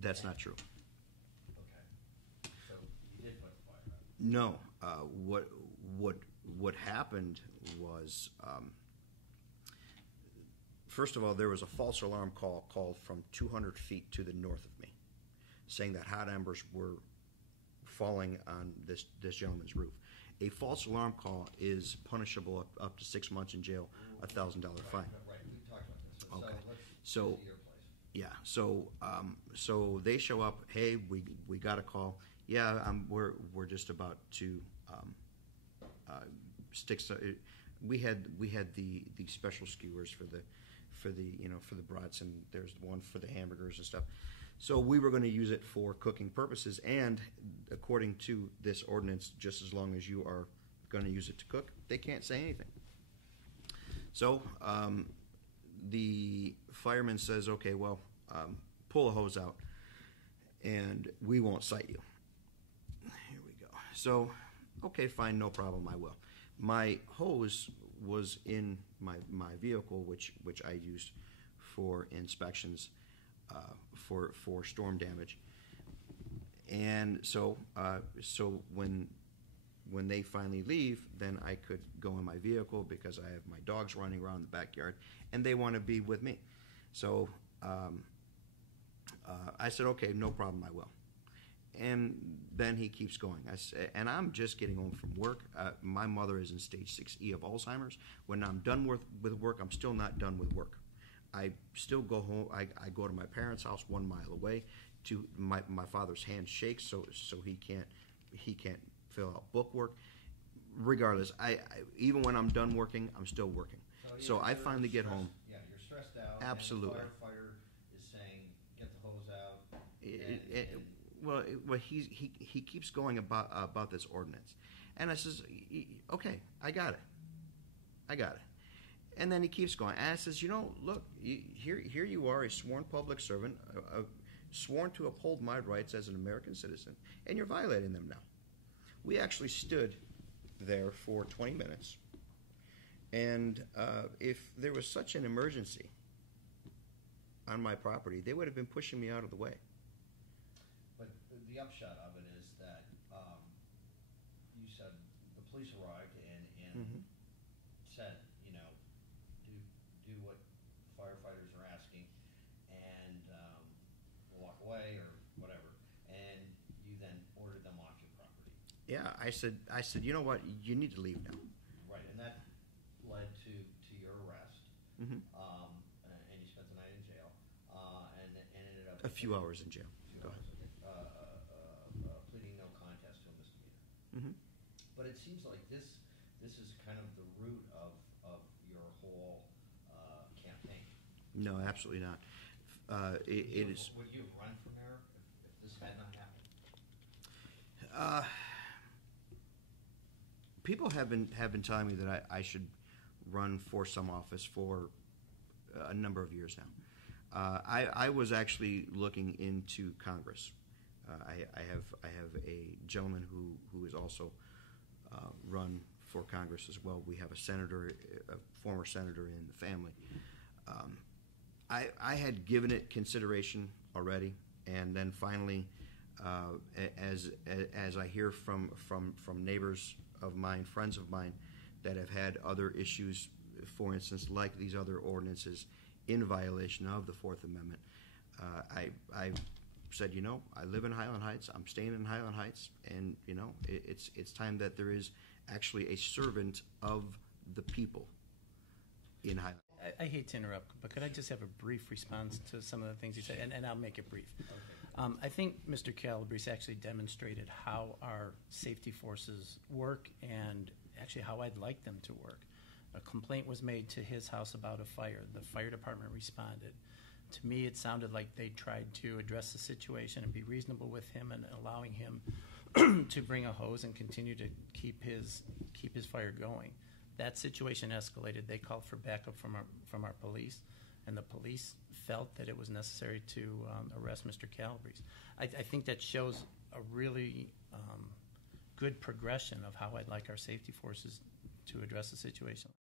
That's not true. Okay. So you did put the fire out? No. What happened was, first of all, there was a false alarm called from 200 feet to the north of me, saying that hot embers were falling on this gentleman's roof. A false alarm call is punishable up to 6 months in jail, $1,000 fine. Right, we talked about this. Okay. So let's So get to your place. yeah, so they show up. Hey, we got a call. Yeah, we're just about to stick. We had the special skewers for the brats, and there's one for the hamburgers and stuff. So we were going to use it for cooking purposes, and according to this ordinance, just as long as you are going to use it to cook, they can't say anything. So the fireman says, okay, well, pull a hose out, and we won't cite you. Here we go. So, okay, fine, no problem, I will. My hose was in my vehicle, which I used for inspections for storm damage, and so when they finally leave, then I could go in my vehicle because I have my dogs running around the backyard, and they want to be with me. So I said, okay, no problem, I will. And then he keeps going. And I'm just getting home from work. My mother is in stage 6E of Alzheimer's. When I'm done with work, I'm still not done with work. I still go home. I go to my parents' house 1 mile away. To my father's hand shakes, so he can't fill out book work. Regardless, I even when I'm done working, I'm still working. So I finally get home. Yeah, you're stressed out. Absolutely. And the firefighter is saying, "Get the hose out." Well, he keeps going about this ordinance, and I says, okay, I got it. And then he keeps going, and I says, look, here you are, a sworn public servant, sworn to uphold my rights as an American citizen, and you're violating them now. We actually stood there for 20 minutes, and if there was such an emergency on my property, they would have been pushing me out of the way. But the upshot of it is that you said the police arrived and said, do what firefighters are asking, and walk away or whatever, and you then ordered them off your property. Yeah, I said, you know what, you need to leave now. Right, and that led to your arrest, Mm-hmm. and you spent the night in jail, and ended up A few hours in jail. Go ahead. Pleading no contest to a misdemeanor. Mm-hmm. But it seems like this is kind of the root of your whole campaign. No, absolutely not. It is. Would you have run for mayor if this had not happened? People have been telling me that I should run for some office for a number of years now. I was actually looking into Congress. I have a gentleman who is also run for Congress as well. We have a former senator in the family. I had given it consideration already, and then finally, as I hear from neighbors of mine, friends of mine, that have had other issues, for instance, like these other ordinances in violation of the Fourth Amendment, I said, I live in Highland Heights. I'm staying in Highland Heights, and it's time that there is actually a servant of the people in Highland. I hate to interrupt, but could I just have a brief response to some of the things you said, and I'll make it brief. Okay. I think Mr. Calabrese actually demonstrated how our safety forces work and actually how I'd like them to work. A complaint was made to his house about a fire. The fire department responded. To me, it sounded like they tried to address the situation and be reasonable with him and allowing him to bring a hose and continue to keep his fire going. That situation escalated. They called for backup from our police, and the police felt that it was necessary to arrest Mr. Calabrese. I think that shows a really good progression of how I'd like our safety forces to address the situation.